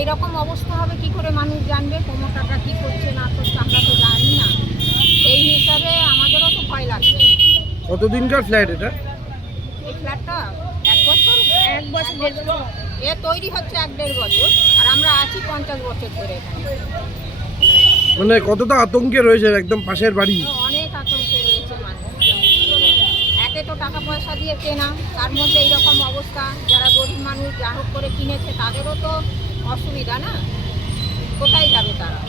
এইরকম অবস্থা হবে কি করে মানুষ জানবে প্রমোটাররা কি করছে না করছে, আমরা তো জানি না। সেই হিসাবে আমাদেরও তো ভয় লাগছে। কতদিনকার ফ্ল্যাট এটা? এই ফ্ল্যাটটা 1 বছর, 1 বছর এ তৈরি হচ্ছে 1-1.5 বছর, আর আমরা আছি 50 বছর ধরে এখানে। মানে কতটা আতঙ্কে রয়েছে, একদম পাশের বাড়ি। তো অনেক আতঙ্কে রয়েছে মানুষ। একে তো টাকা পয়সা দিয়ে কেনা, তার মধ্যে এইরকম অবস্থা। যারা গরিব মানুষ যা হোক করে কিনেছে তাদেরও তো অসুবিধা না, কোথায় যাবে তারা?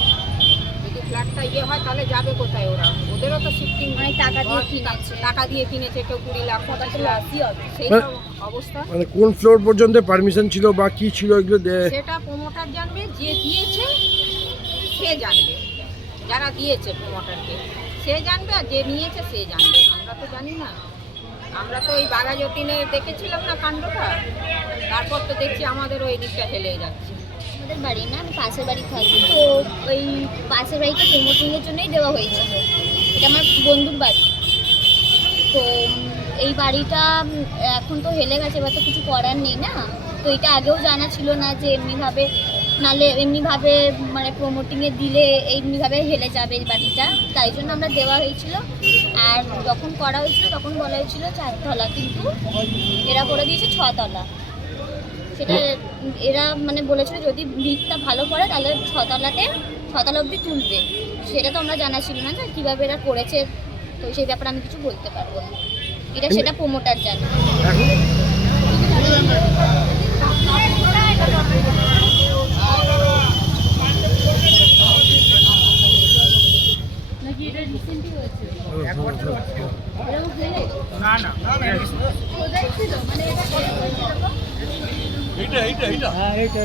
যদি ফ্ল্যাটটা হয় তাহলে যাবে কোথায় ওরা? ওদেরও তো শিফটিং টাকা দিয়ে কিনেছে, কেউ 20 লাখ 25 লাখ, সেই সব অবস্থা। মানে কোন ফ্লোর পর্যন্ত পারমিশন ছিল বা কি ছিল এগুলো সেটা প্রমোটার জানবে, যে দিয়েছে সে জানবে। যারা দিয়েছে প্রমোটারকে সে জানবে, আর যে নিয়েছে সে জানবে। আমরা তো জানি না। আমরা তো ওই বাঘাযতীনে দেখেছিলাম না কাণ্ডটা, তারপর তো দেখছি আমাদের ওই দিকটা হেলে যাচ্ছে। আমাদের বাড়ি না, আমি পাশের বাড়ি থাকি, তো ওই পাশের বাড়িটা প্রমোটিংয়ের জন্যই দেওয়া হয়েছিল। এটা আমার বন্ধুর বাড়ি। তো এই বাড়িটা এখন তো হেলে গেছে, এবার তো কিছু করার নেই না। তো এটা আগেও জানা ছিল না যে এমনিভাবে, নাহলে এমনিভাবে মানে প্রমোটিংয়ে দিলে এমনিভাবে হেলে যাবে এই বাড়িটা। তাই জন্য আমরা দেওয়া হয়েছিল। আর যখন করা হয়েছিল তখন বলা হয়েছিল 4 তলা, কিন্তু এরা করে দিয়েছে 6 তলা। সেটা এরা মানে বলেছিল যদি ভিড়টা ভালো করে তাহলে 6 তলা অবধি তুলবে। সেটা তো আমরা জানা ছিল না যে কীভাবে এরা করেছে। তো সেই ব্যাপারে আমি কিছু বলতে পারবো না। সেটা প্রমোটার জানে। এইটা